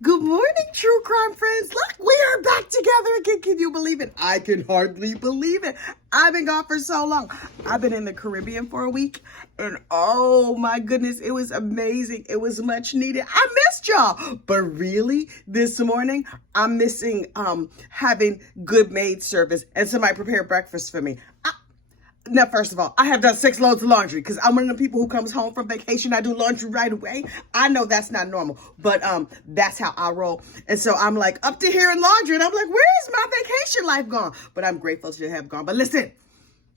Good morning, true crime friends. Look, we are back together again. Can you believe it? I can hardly believe it. I've been gone for so long. I've been in the Caribbean for a week, and oh my goodness, it was amazing. It was much needed. I missed y'all. But really, this morning, I'm missing having good maid service and somebody prepare breakfast for me. Now, first of all, I have done 6 loads of laundry because I'm one of the people who comes home from vacation. I do laundry right away. I know that's not normal, but that's how I roll. And so I'm like up to here in laundry, and I'm like, where is my vacation life gone? But I'm grateful to have gone. But listen,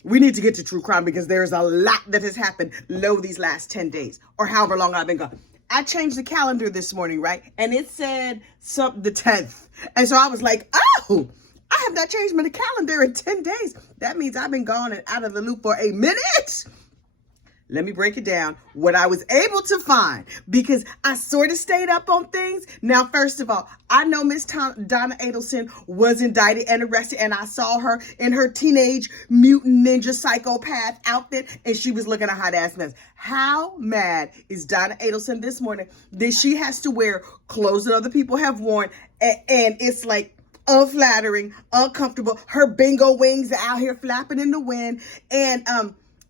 we need to get to true crime because there's a lot that has happened these last 10 days or however long I've been gone. I changed the calendar this morning, right? And it said the 10th. And so I was like, oh, I have not changed my calendar in 10 days. That means I've been gone and out of the loop for a minute. Let me break it down, what I was able to find, because I sort of stayed up on things. Now, first of all, I know Miss Donna Adelson was indicted and arrested, and I saw her in her teenage mutant ninja psychopath outfit, and she was looking a hot ass mess. How mad is Donna Adelson this morning that she has to wear clothes that other people have worn, and it's like unflattering, uncomfortable. Her bingo wings are out here flapping in the wind, and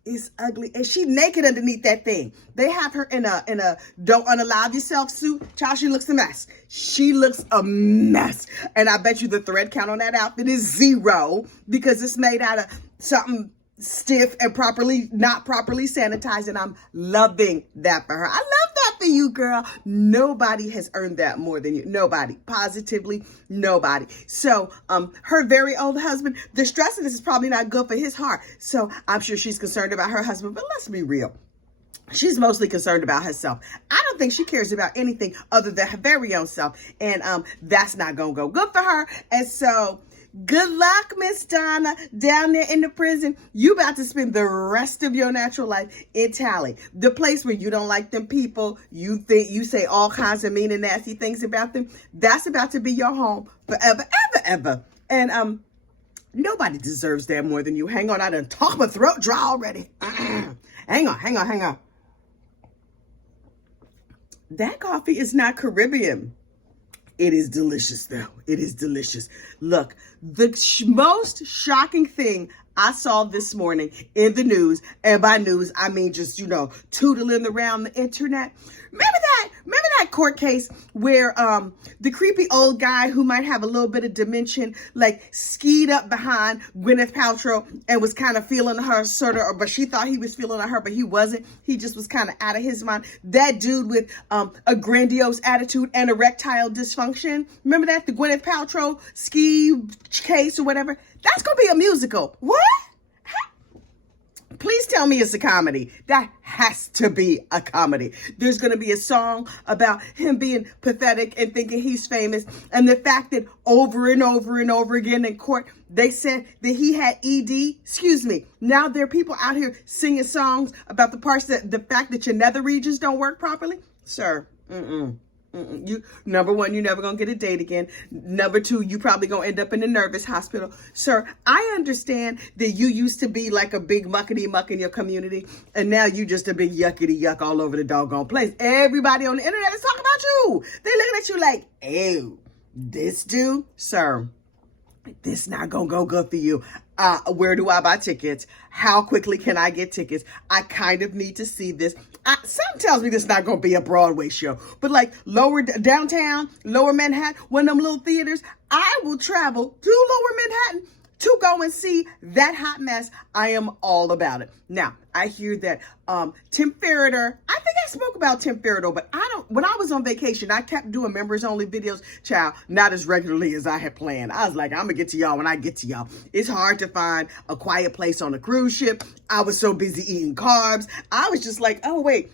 it's ugly. And she naked underneath that thing. They have her in a don't unalive yourself suit. Child, she looks a mess. She looks a mess. And I bet you the thread count on that outfit is 0 because it's made out of something stiff and not properly sanitized, and I'm loving that for her. I love that for you, girl. Nobody has earned that more than you. Nobody. Positively nobody. So her very old husband, the stress of this is probably not good for his heart. So I'm sure she's concerned about her husband, but let's be real. She's mostly concerned about herself. I don't think she cares about anything other than her very own self, and that's not gonna go good for her. And so good luck, Miss Donna, down there in the prison. You about to spend the rest of your natural life in Tally, the place where you don't like them people. You say all kinds of mean and nasty things about them. That's about to be your home forever, ever, ever. And nobody deserves that more than you. Hang on, I done talk my throat dry already. Hang on. That coffee is not Caribbean. It is delicious, though. It is delicious. Look, the most shocking thing I saw this morning in the news, and by news, I mean just, tootling around the internet. Remember that court case where the creepy old guy who might have a little bit of dementia, like skied up behind Gwyneth Paltrow and was kind of feeling her but she thought he was feeling her, but he wasn't. He just was kind of out of his mind. That dude with a grandiose attitude and erectile dysfunction. Remember that? The Gwyneth Paltrow ski case or whatever. That's going to be a musical. What? Please tell me it's a comedy. That has to be a comedy. There's going to be a song about him being pathetic and thinking he's famous. And the fact that over and over and over again in court, they said that he had ED. Excuse me. Now there are people out here singing songs about the fact that your nether regions don't work properly. Sir, number one, you're never gonna get a date again. Number 2, you probably gonna end up in a nervous hospital. Sir, I understand that you used to be like a big muckety muck in your community, and now you just a big yuckety yuck all over the doggone place. Everybody on the internet is talking about you. They looking at you like, ew, this dude, sir, this not gonna go good for you. Where do I buy tickets? How quickly can I get tickets? I kind of need to see this. Something tells me this is not going to be a Broadway show, but like downtown, lower Manhattan, one of them little theaters, I will travel to lower Manhattan to go and see that hot mess. I am all about it. Now, I hear that Tim Ferriter, I think I spoke about Tim Ferriter, but when I was on vacation, I kept doing members only videos, child, not as regularly as I had planned. I was like, I'm gonna get to y'all when I get to y'all. It's hard to find a quiet place on a cruise ship. I was so busy eating carbs. I was just like, oh wait,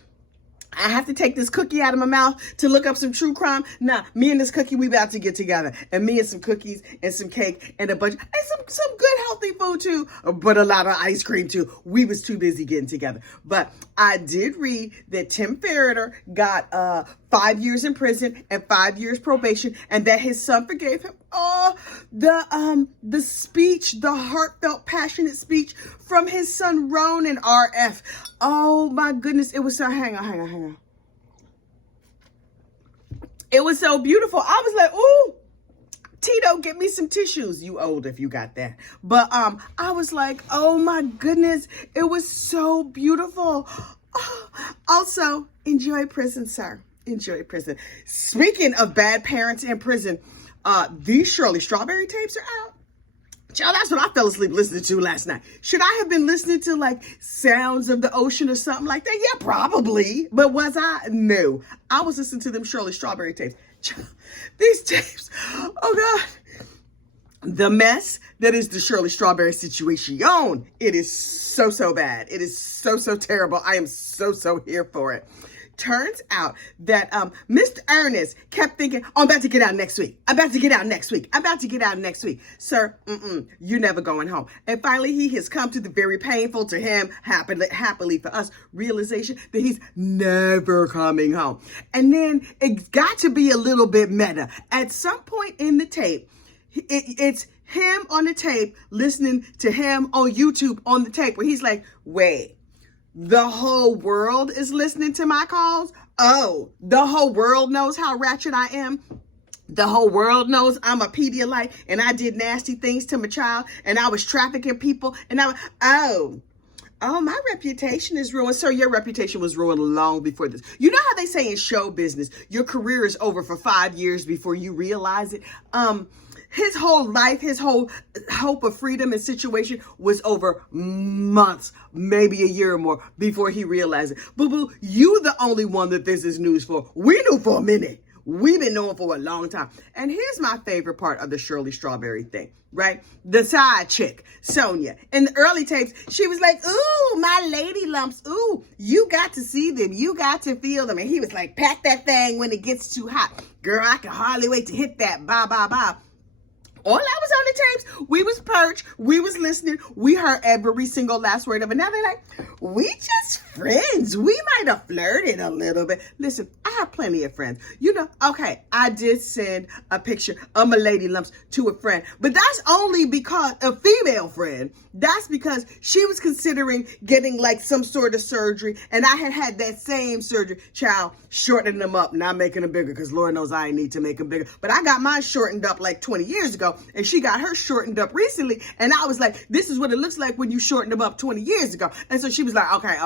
I have to take this cookie out of my mouth to look up some true crime. Nah, me and this cookie, we about to get together. And me and some cookies and some cake and a bunch, and some good healthy food too, but a lot of ice cream too. We was too busy getting together. But I did read that Tim Ferriter got 5 years in prison and 5 years probation, and that his son forgave him. Oh, the speech, the heartfelt, passionate speech from his son Ronan RF. Oh my goodness, it was so. Hang on. It was so beautiful. I was like, ooh, Tito, get me some tissues. You old if you got that. But I was like, oh my goodness, it was so beautiful. Oh, also, enjoy prison, sir. Enjoy prison. Speaking of bad parents in prison, these Shirley Strawberry tapes are out. Child, that's what I fell asleep listening to last night. Should I have been listening to like sounds of the ocean or something like that? Yeah, probably. But was I? No. I was listening to them Shirley Strawberry tapes. Child, these tapes, oh God. The mess that is the Shirley Strawberry situation. It is so bad. It is so terrible. I am so here for it. Turns out that Mr. Ernest kept thinking, oh, I'm about to get out next week. I'm about to get out next week. I'm about to get out next week. Sir, you're never going home. And finally, he has come to the very painful to him, happily for us, realization that he's never coming home. And then it got to be a little bit meta. At some point in the tape, it's him on the tape listening to him on YouTube on the tape where he's like, wait. The whole world is listening to my calls? Oh, the whole world knows how ratchet I am? The whole world knows I'm a Pedialyte and I did nasty things to my child and I was trafficking people and oh, my reputation is ruined. Sir, your reputation was ruined long before this. You know how they say in show business, your career is over for 5 years before you realize it? His whole life, his whole hope of freedom and situation was over months, maybe a year or more before he realized it. Boo-boo, you the only one that this is news for. We knew for a minute. We've been knowing for a long time. And here's my favorite part of the Shirley Strawberry thing, right? The side chick, Sonia. In the early tapes, she was like, ooh, my lady lumps. Ooh, you got to see them. You got to feel them. And he was like, pack that thing when it gets too hot. Girl, I can hardly wait to hit that. Bye, bye, bye. All I was on the tapes, we was perched, we was listening, we heard every single last word of it. Now they're like, we just friends. We might have flirted a little bit. Listen, I have plenty of friends. You know, okay, I did send a picture of my lady lumps to a friend, but that's only because a female friend. That's because she was considering getting like some sort of surgery, and I had that same surgery. Child, shortening them up, not making them bigger, because Lord knows I ain't need to make them bigger. But I got mine shortened up like 20 years ago, and she got hers shortened up recently, and I was like, this is what it looks like when you shorten them up 20 years ago. And so she was like, okay.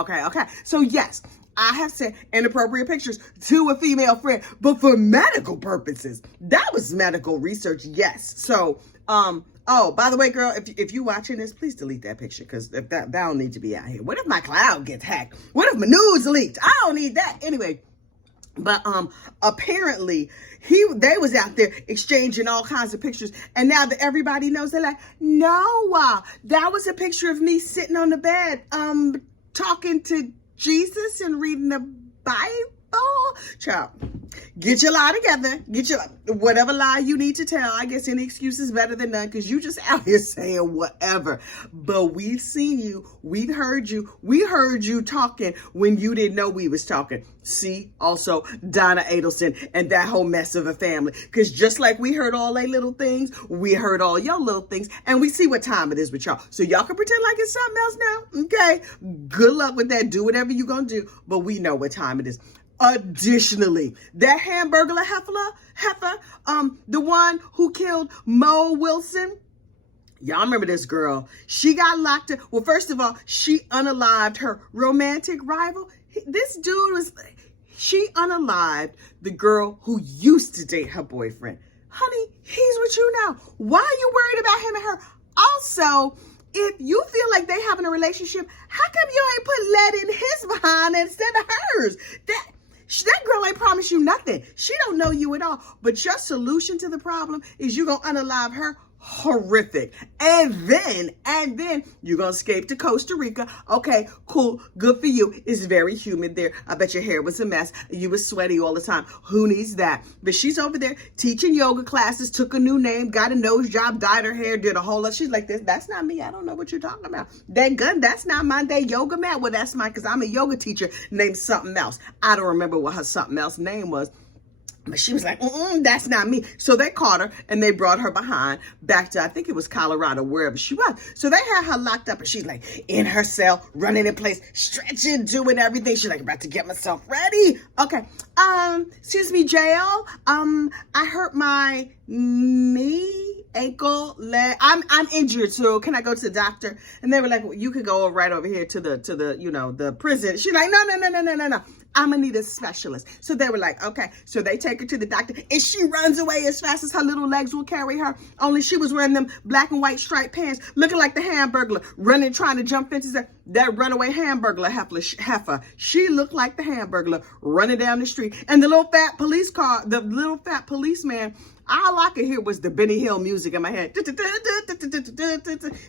So yes, I have sent inappropriate pictures to a female friend, but for medical purposes. That was medical research, yes. So, oh, by the way, girl, if you watching this, please delete that picture, because that don't need to be out here. What if my cloud gets hacked? What if my news leaked? I don't need that. Anyway, but apparently they was out there exchanging all kinds of pictures, and now that everybody knows, they're like, no, that was a picture of me sitting on the bed talking to Jesus and reading the Bible. Child, get your lie together. Get your whatever lie you need to tell. I guess any excuse is better than none, because you just out here saying whatever. But we've seen you. We've heard you. We heard you talking when you didn't know we was talking. See, also Donna Adelson and that whole mess of a family. Because just like we heard all they little things, we heard all your little things, and we see what time it is with y'all. So y'all can pretend like it's something else now. Okay? Good luck with that. Do whatever you gonna do. But we know what time it is. Additionally, that hamburger heifer, the one who killed Mo Wilson. Y'all remember this girl. She got locked up. Well, first of all, she unalived her romantic rival. She unalived the girl who used to date her boyfriend. Honey, he's with you now. Why are you worried about him and her? Also, if you feel like they having a relationship, how come you ain't put lead in his behind instead of hers? That girl ain't promised you nothing. She don't know you at all. But your solution to the problem is you gonna unalive her. Horrific. And then you're gonna escape to Costa Rica. Okay, cool, good for you. It's very humid there. I bet your hair was a mess. You was sweaty all the time. Who needs that? But she's over there teaching yoga classes, took a new name, got a nose job, dyed her hair, did a whole lot. She's like, that's not me. I don't know what you're talking about. That gun, that's not mine. That yoga mat, well, that's mine, because I'm a yoga teacher named something else. I don't remember what her something else name was. But she was like, that's not me. So they caught her and they brought her behind back to, I think it was Colorado, wherever she was. So they had her locked up and she's like in her cell, running in place, stretching, doing everything. She's like, about to get myself ready. Okay. Excuse me, jail. I hurt my knee, ankle, leg. I'm injured, so can I go to the doctor? And they were like, well, you could go right over here to the the prison. She's like, no. I'm gonna need a specialist. So they were like, okay. So they take her to the doctor and she runs away as fast as her little legs will carry her. Only she was wearing them black and white striped pants, looking like the Hamburglar, running, trying to jump fences. That runaway Hamburglar heifer. She looked like the Hamburglar running down the street. And the little fat police car, the little fat policeman, all I could hear was the Benny Hill music in my head.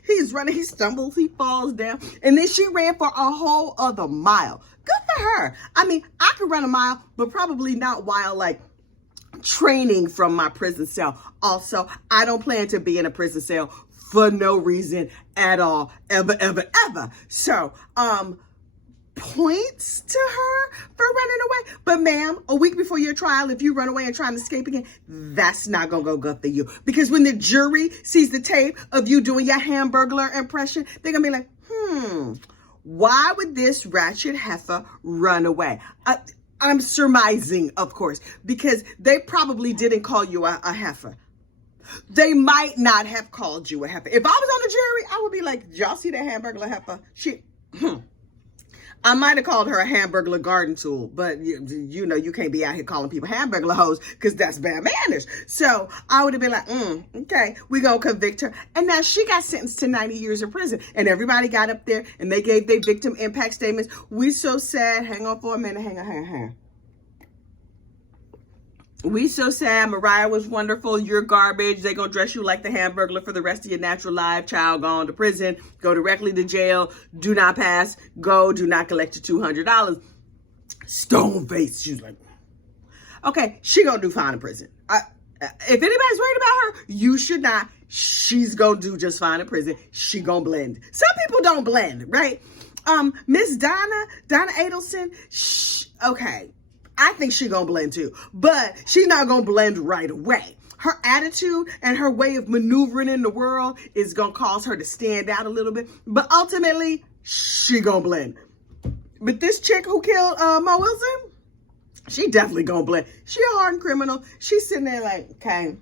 He's running, he stumbles, he falls down. And then she ran for a whole other mile. Good for her. I mean, I could run a mile, but probably not while like training from my prison cell. Also, I don't plan to be in a prison cell for no reason at all, ever. So, points to her for running away. But ma'am, a week before your trial, if you run away and try to escape again, that's not gonna go good for you. Because when the jury sees the tape of you doing your Hamburglar impression, they're gonna be like, why would this ratchet heifer run away? I'm surmising, of course, because they probably didn't call you a heifer. They might not have called you a heifer. If I was on the jury, I would be like, y'all see that Hamburglar heifer? I might have called her a Hamburglar garden tool, but you know, you can't be out here calling people Hamburglar hoes because that's bad manners. So I would have been like, okay, we gonna convict her. And now she got sentenced to 90 years in prison. And everybody got up there and they gave their victim impact statements. We so sad. Hang on for a minute. Hang on. We so sad. Mariah was wonderful. You're garbage. They gonna dress you like the Hamburglar for the rest of your natural life. Child gone to prison. Go directly to jail. Do not pass. Go. Do not collect your $200. Stone face. She was like, okay, she gonna do fine in prison. If anybody's worried about her, you should not. She's gonna do just fine in prison. She gonna blend. Some people don't blend, right? Miss Donna Adelson. Okay. I think she gonna blend too, but she's not gonna blend right away. Her attitude and her way of maneuvering in the world is gonna cause her to stand out a little bit, but ultimately, she gonna blend. But this chick who killed Mo Wilson, she definitely gonna blend. She a hardened criminal. She's sitting there like, okay,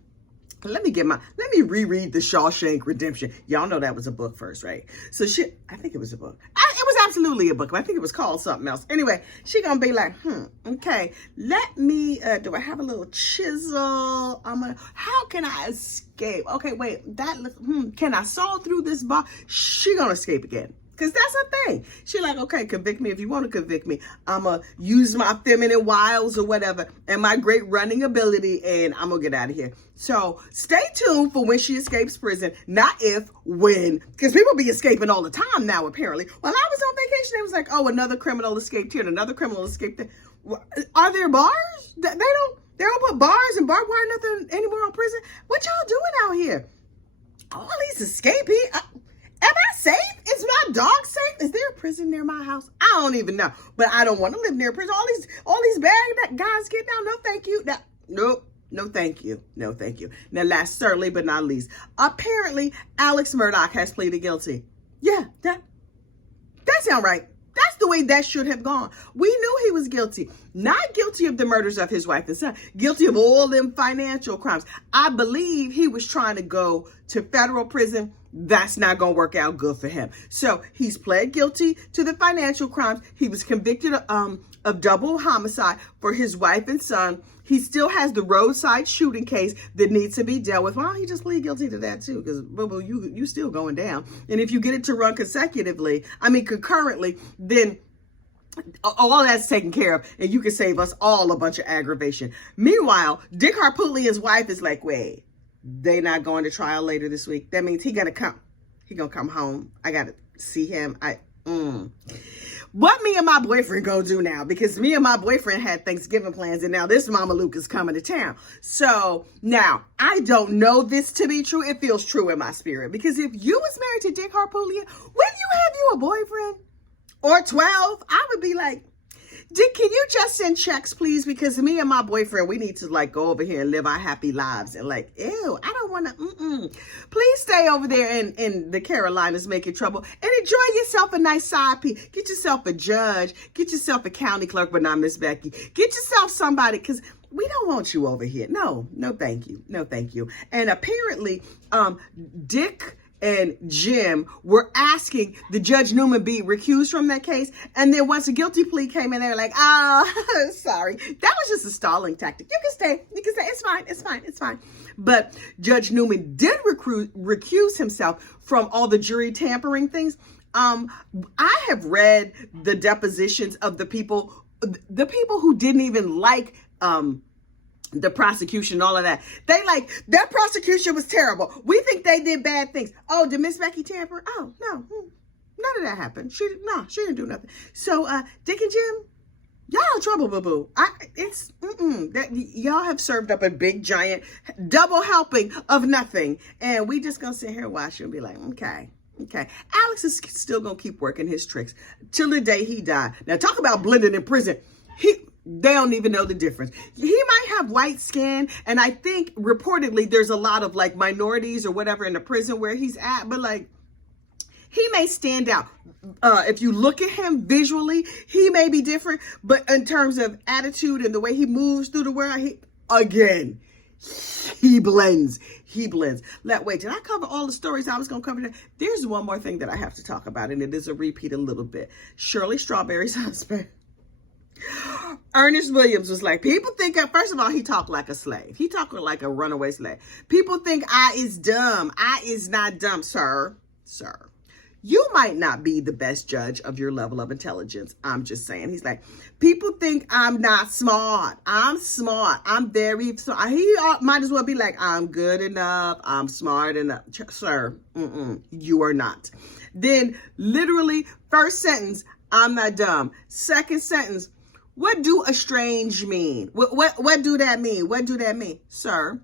let me reread The Shawshank Redemption. Y'all know that was a book first, right? So I think it was a book. It was absolutely a book, but I think it was called something else. Anyway, she gonna be like, okay, let me, do I have a little chisel? How can I escape? Okay, wait, can I saw through this bar? She gonna escape again. Because that's her thing. She like, okay, convict me if you want to convict me. I'm going to use my feminine wiles or whatever and my great running ability and I'm going to get out of here. So stay tuned for when she escapes prison. Not if, when. Because people be escaping all the time now, apparently. While I was on vacation, it was like, oh, another criminal escaped here and another criminal escaped there. Are there bars? They don't put bars and barbed wire nothing anymore on prison. What y'all doing out here? All these escaping. Am I safe? Is my dog safe? Is there a prison near my house? I don't even know. But I don't want to live near a prison. All these bad guys get down. No, thank you. Nope. No, thank you. No, thank you. Now, last certainly but not least, apparently Alex Murdaugh has pleaded guilty. Yeah, that sounds right. That's the way that should have gone. We knew he was guilty. Not guilty of the murders of his wife and son. Guilty of all them financial crimes. I believe he was trying to go to federal prison. That's not going to work out good for him. So he's pled guilty to the financial crimes. He was convicted of double homicide for his wife and son. He still has the roadside shooting case that needs to be dealt with. Why don't he just plead guilty to that too? Because, boo-boo, you still going down. And if you get it to run concurrently, then all that's taken care of. And you can save us all a bunch of aggravation. Meanwhile, Dick Harpootlian's wife is like, wait, they not going to trial later this week. That means he gonna come home. I gotta see him. What me and my boyfriend gonna do now? Because me and my boyfriend had Thanksgiving plans and now this Mama Luke is coming to town. So now I don't know this to be true. It feels true in my spirit. Because if you was married to Dick Harpootlian, when you have you a boyfriend or 12, I would be like, Dick, can you just send checks, please? Because me and my boyfriend, we need to like go over here and live our happy lives. And like, ew, I don't want to, Please stay over there in the Carolinas making trouble and enjoy yourself a nice side piece. Get yourself a judge. Get yourself a county clerk, but not Miss Becky. Get yourself somebody, because we don't want you over here. No, thank you. No, thank you. And apparently, Dick and Jim were asking the Judge Newman be recused from that case. And then once a guilty plea came in, they were like, sorry. That was just a stalling tactic. You can stay. It's fine. But Judge Newman did recuse himself from all the jury tampering things. I have read the depositions of the people who didn't even like, the prosecution, all of that. They like, their prosecution was terrible. We think they did bad things. Oh, did Miss Becky tamper? Oh, no. None of that happened. She didn't do nothing. So, Dick and Jim, y'all in trouble, boo-boo. Y'all have served up a big, giant, double helping of nothing. And we just gonna sit here and watch you and be like, okay. Alex is still gonna keep working his tricks till the day he died. Now, talk about blending in prison. They don't even know the difference. He might have white skin, and I think reportedly there's a lot of like minorities or whatever in the prison where he's at, but like he may stand out. If you look at him visually, he may be different, but in terms of attitude and the way he moves through the world, he blends. Wait, did I cover all the stories I was going to cover today? There's one more thing that I have to talk about, and it is a repeat a little bit. Shirley Strawberry's husband, Ernest Williams, was like, people think, first of all, he talked like a slave. He talked like a runaway slave. People think I is dumb. I is not dumb, sir. You might not be the best judge of your level of intelligence. I'm just saying. He's like, people think I'm not smart. I'm smart. I'm very smart. He might as well be like, I'm good enough. I'm smart enough. Sir, you are not. Then literally, first sentence, I'm not dumb. Second sentence, what do estranged mean? What do that mean? What do that mean, sir?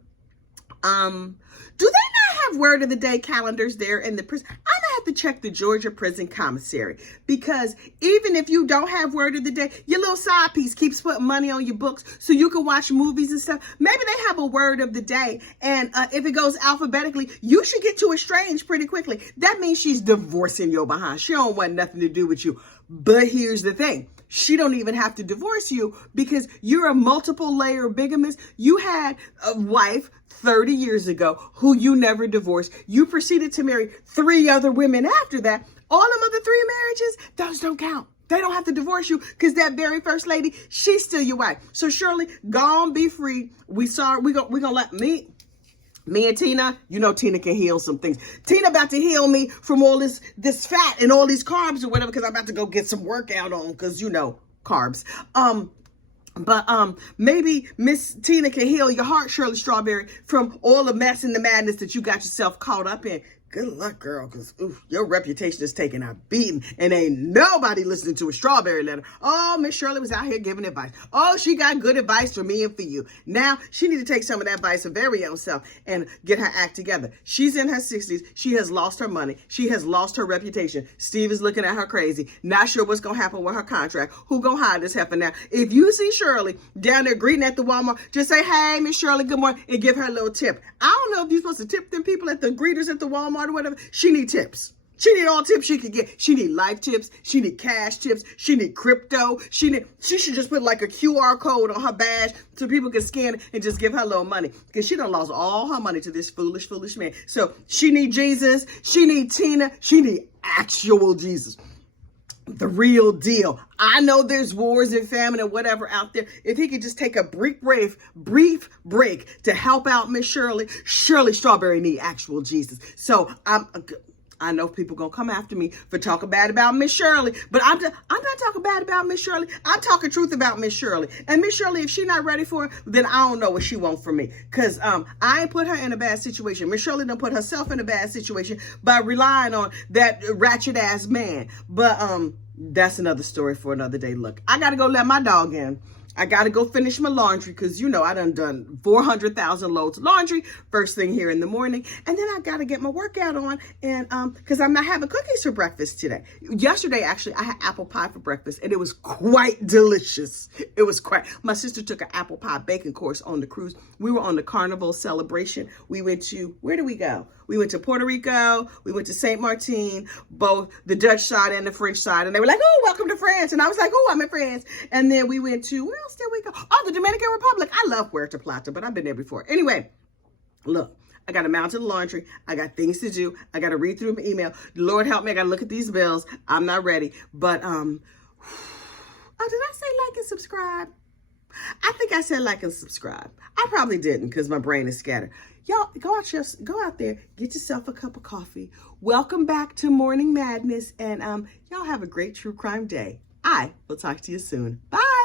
Do they not have word of the day calendars there in the prison? I'm gonna have to check the Georgia Prison Commissary, because even if you don't have word of the day, your little side piece keeps putting money on your books so you can watch movies and stuff. Maybe they have a word of the day, and if it goes alphabetically, you should get to estranged pretty quickly. That means she's divorcing your behind. She don't want nothing to do with you. But here's the thing. She don't even have to divorce you, because you're a multiple layer bigamist. You had a wife 30 years ago who you never divorced. You proceeded to marry 3 other women after that. All them other 3 marriages, those don't count. They don't have to divorce you, because that very first lady, she's still your wife. So Shirley, go on, be free. We gonna let me and Tina, you know Tina can heal some things. Tina about to heal me from all this fat and all these carbs or whatever, because I'm about to go get some workout on, because you know, carbs. But maybe Miss Tina can heal your heart, Shirley Strawberry, from all the mess and the madness that you got yourself caught up in. Good luck, girl, because your reputation is taking a beating, and ain't nobody listening to a strawberry letter. Oh, Miss Shirley was out here giving advice. Oh, she got good advice for me and for you. Now, she need to take some of that advice her very own self and get her act together. She's in her 60s. She has lost her money. She has lost her reputation. Steve is looking at her crazy. Not sure what's going to happen with her contract. Who going to hire this heifer now? If you see Shirley down there greeting at the Walmart, just say, hey, Miss Shirley, good morning, and give her a little tip. I don't know if you're supposed to tip them people at the greeters at the Walmart or whatever. She need tips. She need all tips she could get. She need life tips. She need cash tips. She need crypto. She should just put like a QR code on her badge so people can scan it and just give her a little money, because she done lost all her money to this foolish man. So she need Jesus. She need Tina. She need actual Jesus. The real deal. I know there's wars and famine and whatever out there. If he could just take a brief break to help out Miss Shirley Strawberry need actual Jesus. So I know people gonna come after me for talking bad about Miss Shirley, but I'm not talking bad about Miss Shirley. I'm talking truth about Miss Shirley. And Miss Shirley, if she's not ready for it, then I don't know what she wants from me, because I ain't put her in a bad situation. Miss Shirley done put herself in a bad situation by relying on that ratchet ass man. But that's another story for another day. Look, I gotta go let my dog in. I got to go finish my laundry because, you know, I done 400,000 loads of laundry first thing here in the morning. And then I got to get my workout on, and because I'm not having cookies for breakfast today. Yesterday, actually, I had apple pie for breakfast, and it was quite delicious. It was quite. My sister took an apple pie bacon course on the cruise. We were on the Carnival celebration. We went to, where did we go? We went to Puerto Rico. We went to St. Martin, both the Dutch side and the French side. And they were like, oh, welcome to France. And I was like, oh, I'm in France. And then we went to, where else did we go? Oh, the Dominican Republic. I love Puerto Plata, but I've been there before. Anyway, look, I got to mount to the laundry. I got things to do. I got to read through my email. Lord help me. I got to look at these bills. I'm not ready. But, oh, did I say like and subscribe? I think I said like and subscribe. I probably didn't because my brain is scattered. Y'all, go out there, get yourself a cup of coffee. Welcome back to Morning Madness, and y'all have a great true crime day. I will talk to you soon. Bye.